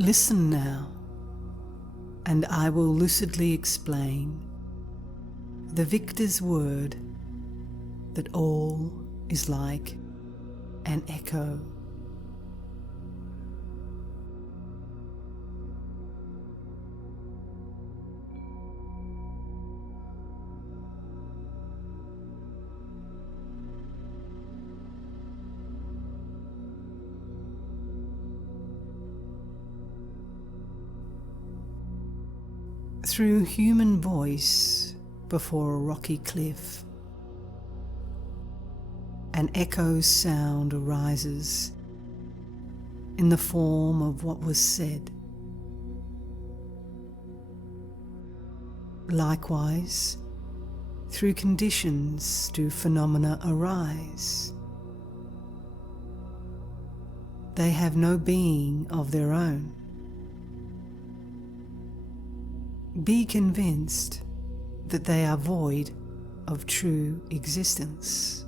Listen now, and I will lucidly explain the victor's word that all is like an echo. Through human voice before a rocky cliff, an echo's sound arises in the form of what was said. Likewise, through conditions do phenomena arise. They have no being of their own. Be convinced that they are void of true existence.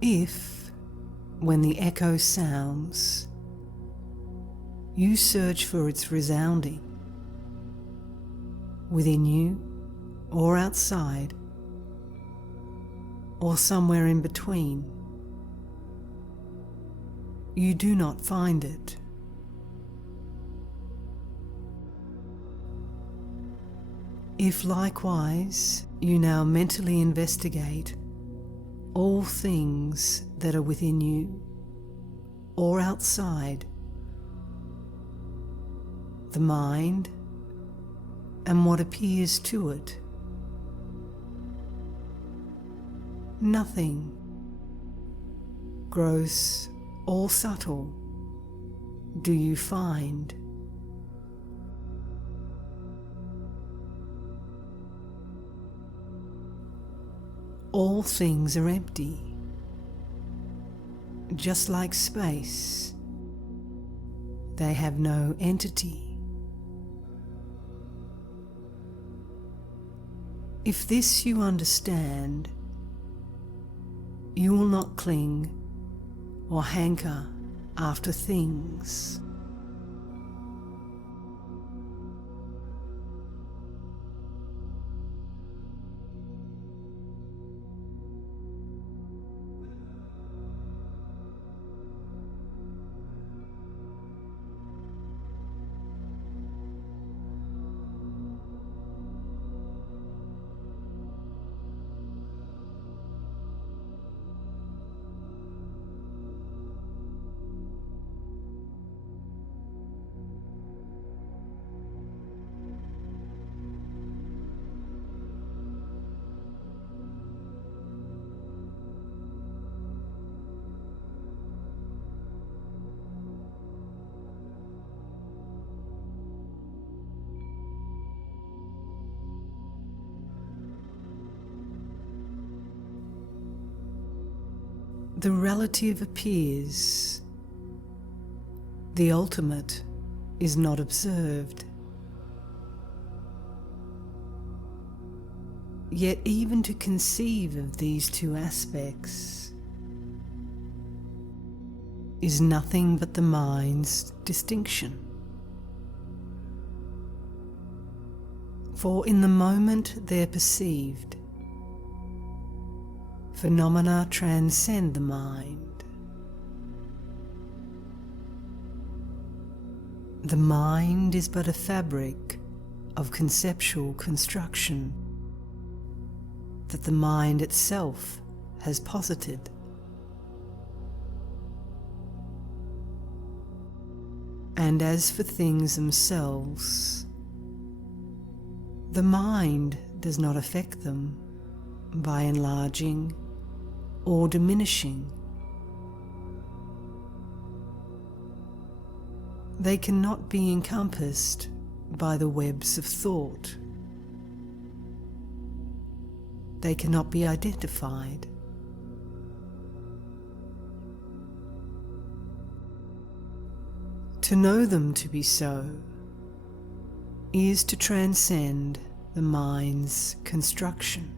If, when the echo sounds, you search for its resounding within you or outside or somewhere in between, you do not find it. If likewise you now mentally investigate all things that are within you or outside, the mind and what appears to it, nothing, gross or subtle, do you find. All things are empty, just like space. They have no entity. If this you understand, you will not cling or hanker after things. The relative appears. The ultimate is not observed. Yet even to conceive of these two aspects is nothing but the mind's distinction. For in the moment they're perceived, phenomena transcend the mind. The mind is but a fabric of conceptual construction that the mind itself has posited. And as for things themselves, the mind does not affect them. by enlarging or diminishing. They cannot be encompassed by the webs of thought. They cannot be identified. To know them to be so is to transcend the mind's construction.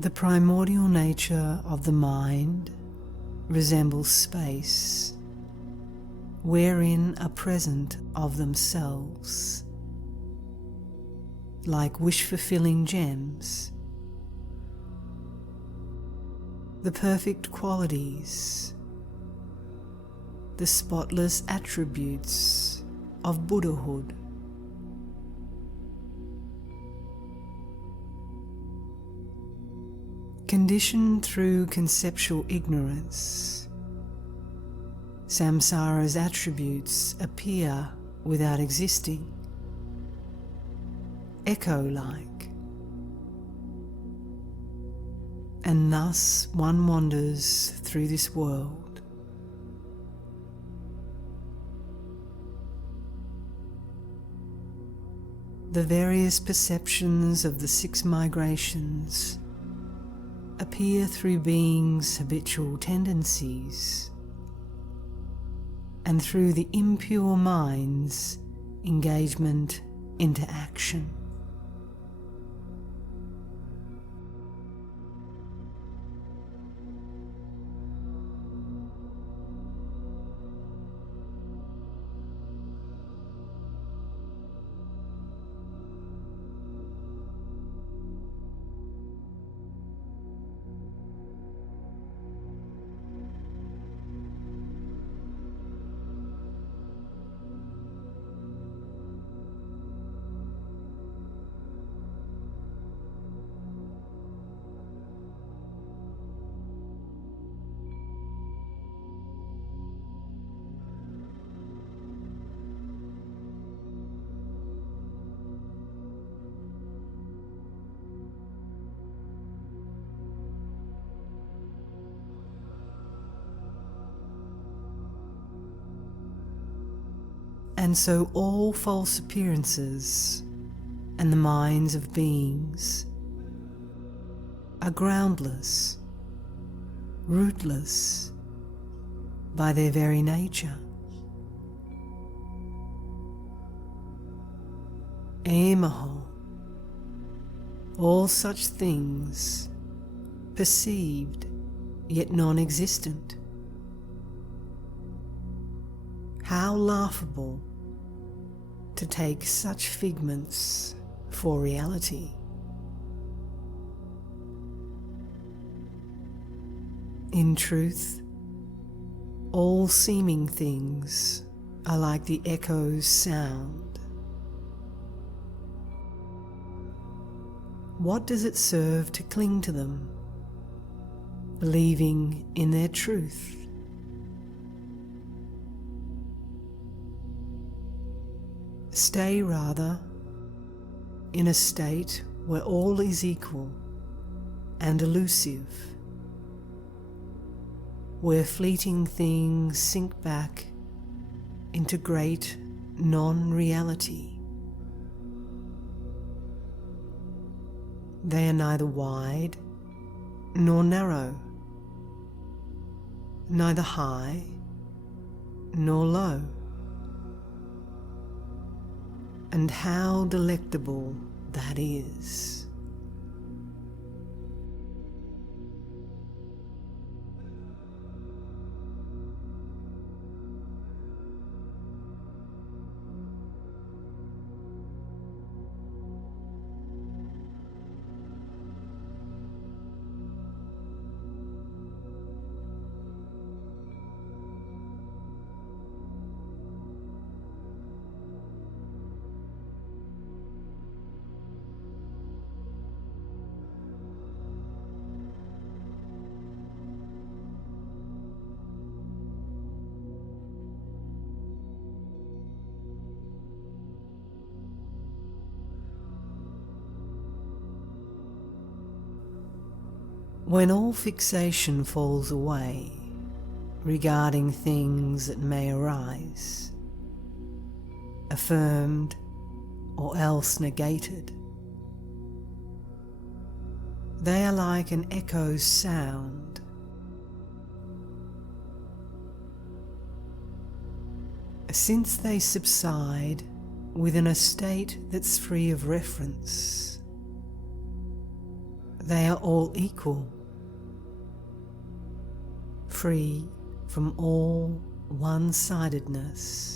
The primordial nature of the mind resembles space, wherein are present of themselves, like wish-fulfilling gems, the perfect qualities, the spotless attributes of Buddhahood. Conditioned through conceptual ignorance, samsara's attributes appear without existing, echo-like, and thus one wanders through this world. The various perceptions of the 6 migrations appear through being's habitual tendencies and through the impure mind's engagement into action. And so all false appearances and the minds of beings are groundless, rootless by their very nature. Emaho, all such things perceived yet non-existent. How laughable to take such figments for reality. In truth, all seeming things are like the echo's sound. What does it serve to cling to them, believing in their truth? Stay rather in a state where all is equal and elusive, where fleeting things sink back into great non-reality. They are neither wide nor narrow, neither high nor low. and how delectable that is. When all fixation falls away regarding things that may arise, affirmed or else negated, they are like an echo's sound. Since they subside within a state that's free of reference, they are all equal, free from all one-sidedness.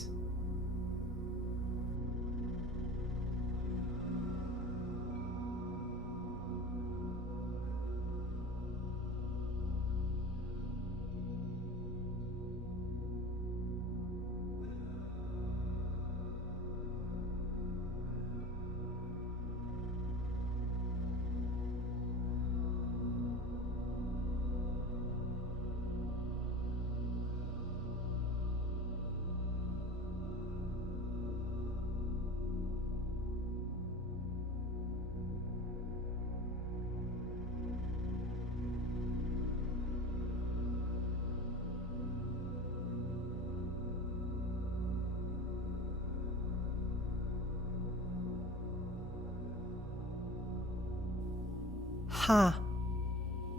Ha!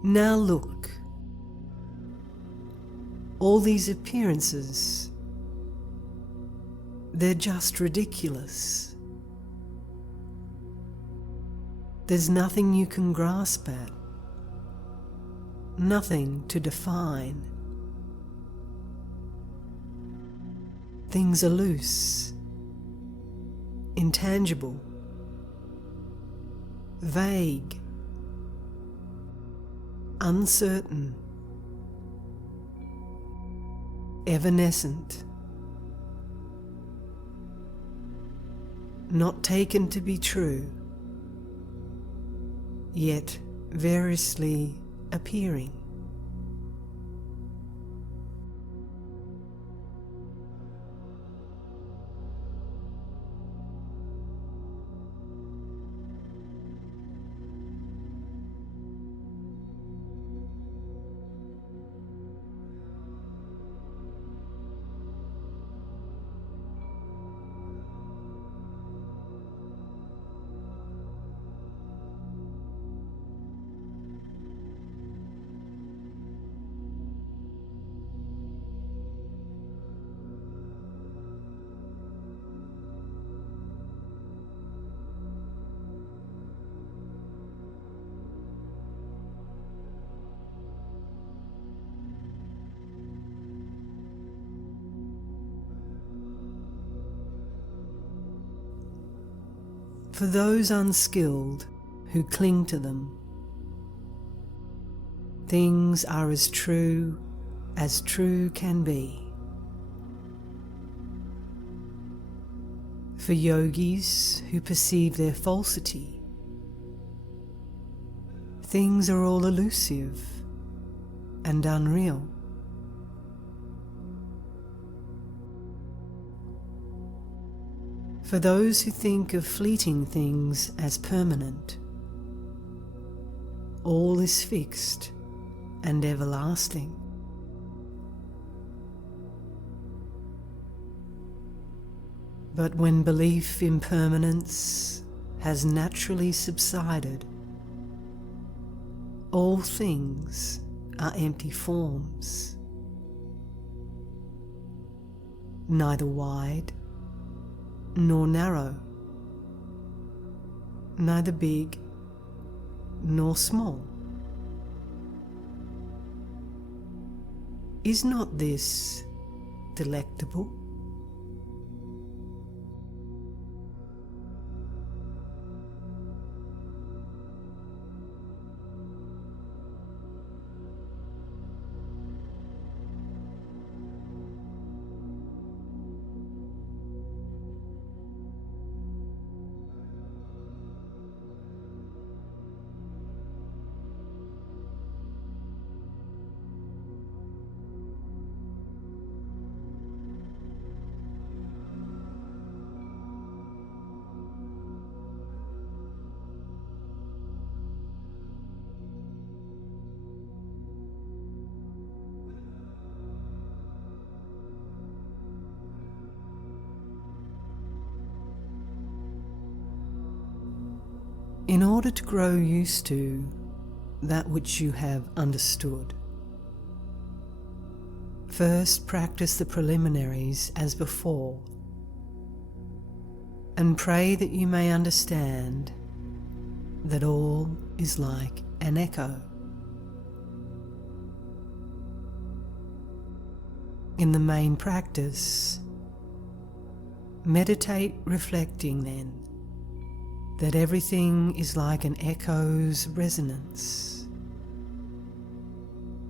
Now look. All these appearances, they're just ridiculous. There's nothing you can grasp at, nothing to define. Things are loose, intangible, vague, uncertain, evanescent, not taken to be true, yet variously appearing. For those unskilled who cling to them, things are as true can be. For yogis who perceive their falsity, things are all elusive and unreal. For those who think of fleeting things as permanent, all is fixed and everlasting. But when belief in permanence has naturally subsided, all things are empty forms, neither wide nor narrow, neither big nor small. Is not this delectable? In order to grow used to that which you have understood, first practice the preliminaries as before, and pray that you may understand that all is like an echo. In the main practice, meditate reflecting then that everything is like an echo's resonance,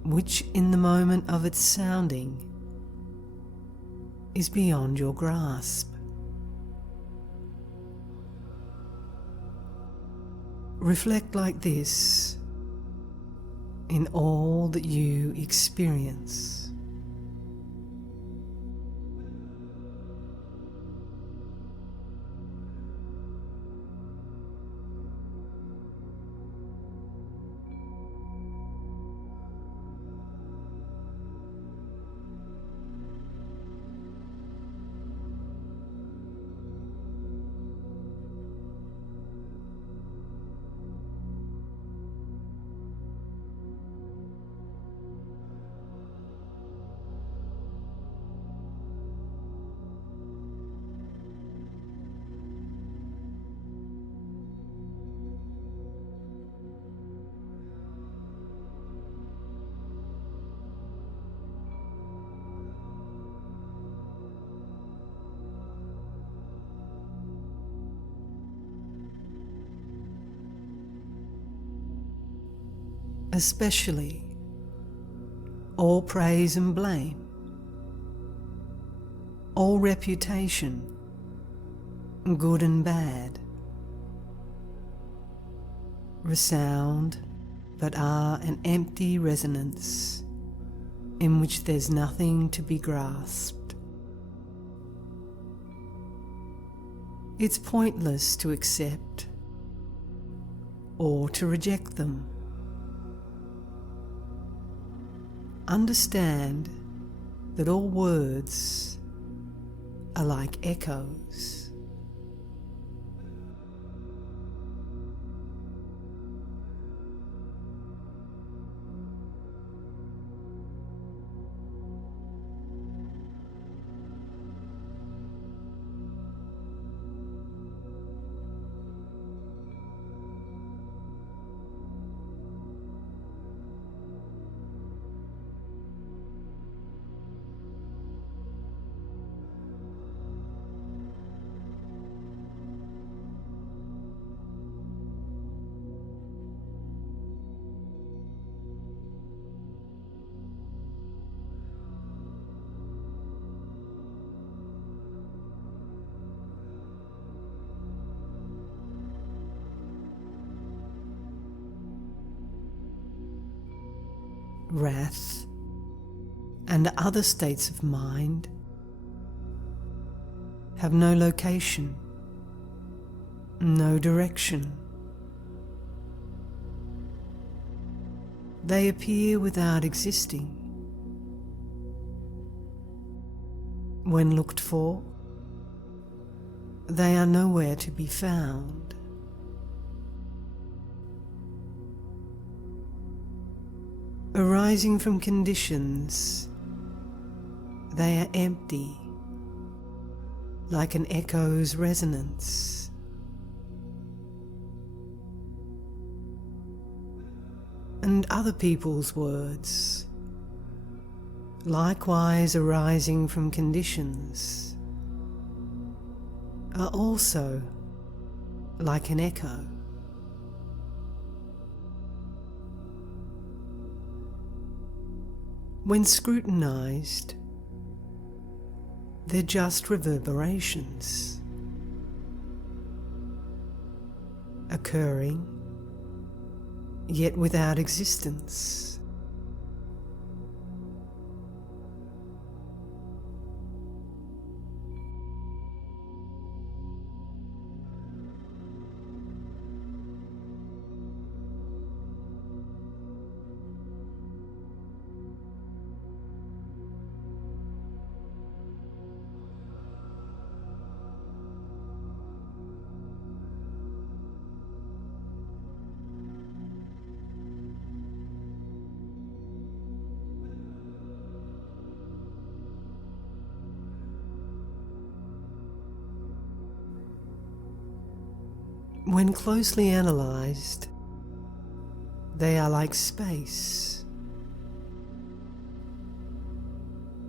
which in the moment of its sounding is beyond your grasp. Reflect like this in all that you experience. Especially all praise and blame, all reputation, good and bad, resound but are an empty resonance in which there's nothing to be grasped. It's pointless to accept or to reject them. Understand that all words are like echoes. Wrath, and other states of mind have no location, no direction. They appear without existing. When looked for, they are nowhere to be found. Arising from conditions, they are empty, like an echo's resonance. and other people's words, likewise arising from conditions, are also like an echo. When scrutinized, they're just reverberations, occurring yet without existence. When closely analyzed, they are like space.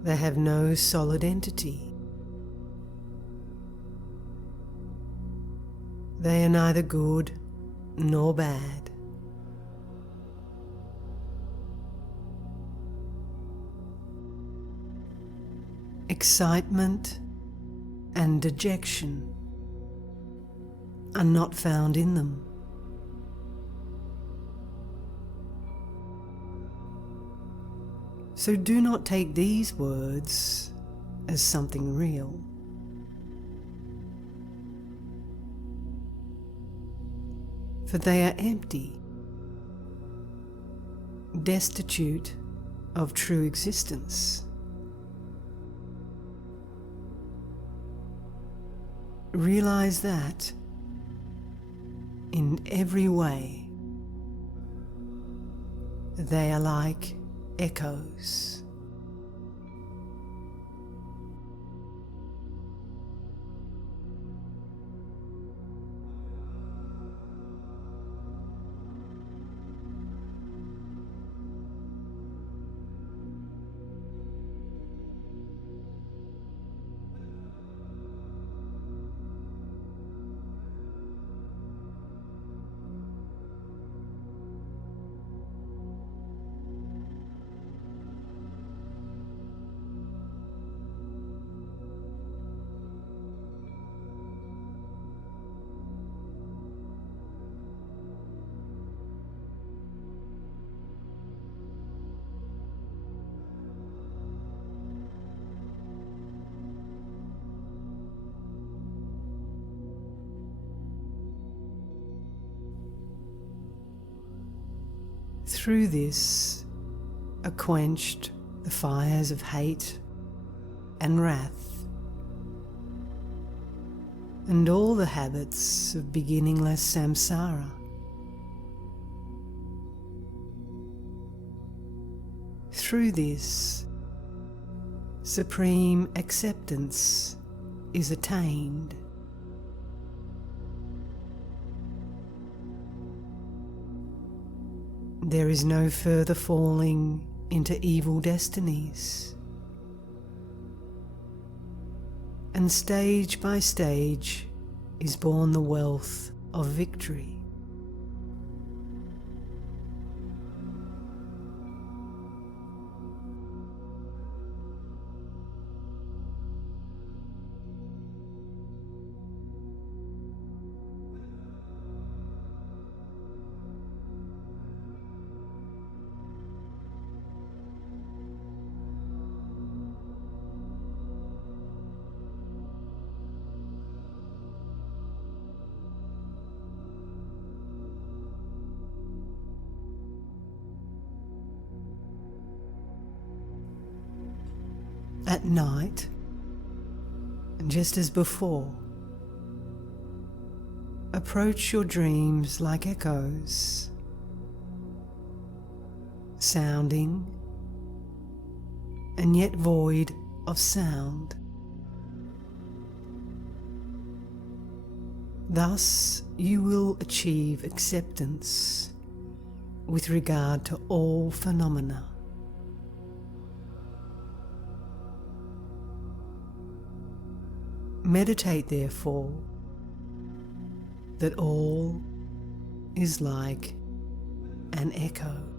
They have no solid entity. They are neither good nor bad. Excitement and dejection are not found in them. So do not take these words as something real. For they are empty, destitute of true existence. Realize that in every way, they are like echoes. Through this are quenched the fires of hate and wrath, and all the habits of beginningless samsara. Through this, supreme acceptance is attained. There is no further falling into evil destinies. And stage by stage is born the wealth of victory. At night, just as before, approach your dreams like echoes, sounding and yet void of sound. Thus you will achieve acceptance with regard to all phenomena. Meditate, therefore, that all is like an echo.